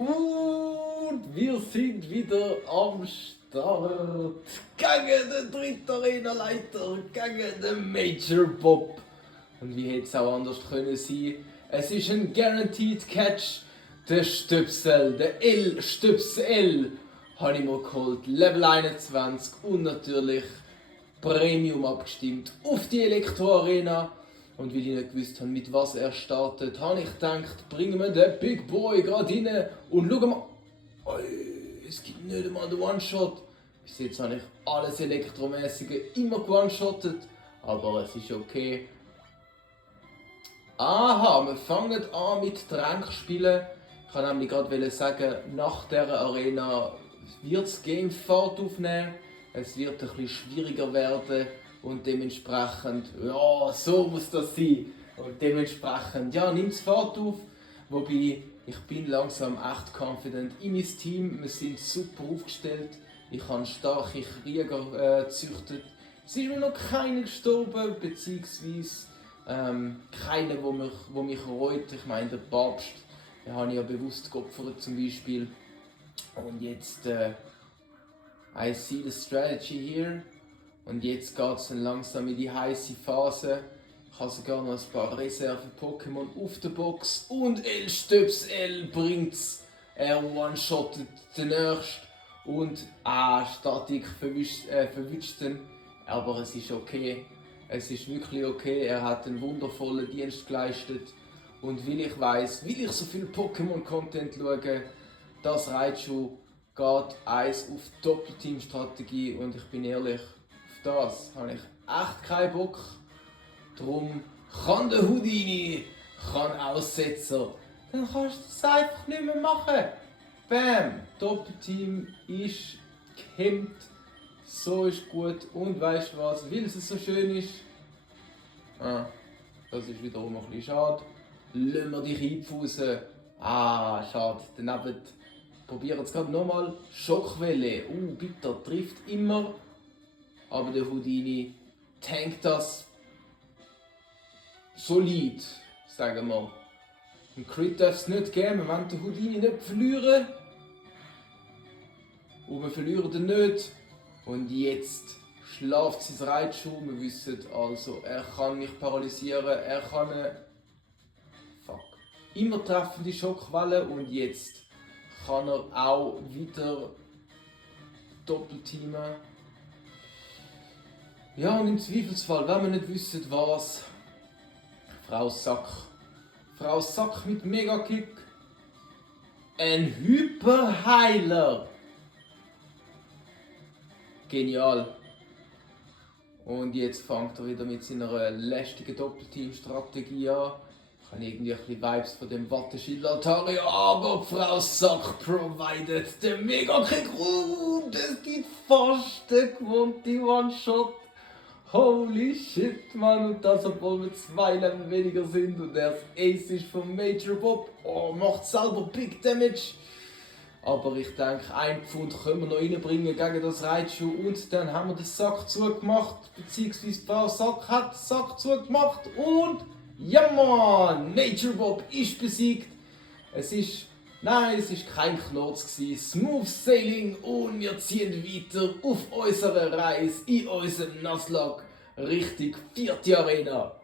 Und wir sind wieder am Start. Gegen den dritten Arenaleiter, gegen den Major Bob. Und wie hätte es auch anders können sein? Es ist ein Guaranteed Catch. Der Stöpsel, der L-Stöpsel, habe ich mir geholt. Level 21 und natürlich Premium abgestimmt auf die Elektroarena. Und weil ich nicht gewusst habe, mit was er startet, habe ich gedacht, bringen wir den Big Boy gerade rein und schauen wir. Es gibt nicht einmal den One-Shot. Bis jetzt habe ich alles Elektromäßige immer one-shottet, aber es ist okay. Aha, wir fangen an mit Tränkspielen. Ich kann nämlich gerade sagen, nach dieser Arena wird das Game Fahrt aufnehmen. Es wird ein bisschen schwieriger werden und dementsprechend, ja, so muss das sein. Und dementsprechend, ja, nimmt es Fahrt auf. Wobei, ich bin langsam echt confident in mein Team. Wir sind super aufgestellt. Ich habe starke Krieger gezüchtet. Es ist mir noch keiner gestorben, beziehungsweise keiner, der mich reut. Ich meine, der Papst, den habe ich ja bewusst geopfert zum Beispiel. Und jetzt, I see the strategy here. Und jetzt geht es dann langsam in die heiße Phase. Ich habe sogar noch ein paar Reserve-Pokémon auf der Box. Und L-Stöpsel bringt es. Er one-shottet den nächsten. Und Statik verwischt ihn. Aber es ist okay. Es ist wirklich okay. Er hat einen wundervollen Dienst geleistet. Und weil ich weiss, weil ich so viel Pokémon-Content schaue, das Raichu geht eins auf Doppelteam-Strategie. Und ich bin ehrlich, auf das habe ich echt keinen Bock. Darum kann der Houdini aussetzen. Dann kannst du es einfach nicht mehr machen. Bam! Doppelteam ist gehemmt. So ist gut. Und weißt du was? Weil es so schön ist. Das ist wiederum ein bisschen schade. Lassen wir dich einpfusen. Schade. Daneben probieren es gerade nochmal. Schockwelle. Bitter. Trifft immer. Aber der Houdini tankt das solid, sagen wir. Ein Crit darf es nicht geben, wir wollen den Houdini nicht verlieren. Und wir verlieren ihn nicht. Und jetzt schlaft sein Raichu. Wir wissen also, er kann mich paralysieren, er kann immer treffende Schockwelle und jetzt kann er auch wieder doppelteamen. Ja, und im Zweifelsfall, wenn wir nicht wissen, was, Frau Sack mit Mega-Kick. Ein Hyperheiler. Genial. Und jetzt fängt er wieder mit seiner lästigen Doppelteam-Strategie an. Ich habe irgendwie ein bisschen Vibes von dem Watteschild Altaria, aber Frau Sack provided den Mega-Kick. Das gibt fast den gewohnten One-Shot. Holy shit, Mann, und das, obwohl wir 2 Level weniger sind und er das Ace ist vom Major Bob. Macht selber Big Damage. Aber ich denke, 1 Pfund können wir noch reinbringen gegen das Raichu und dann haben wir den Sack zugemacht, beziehungsweise Frau Sack hat den Sack zugemacht und ja Mann, Major Bob ist besiegt. Es ist kein Knurz gewesen. Smooth Sailing und wir ziehen weiter auf unserer Reise in unserem Nuzlocke Richtung 4. Arena.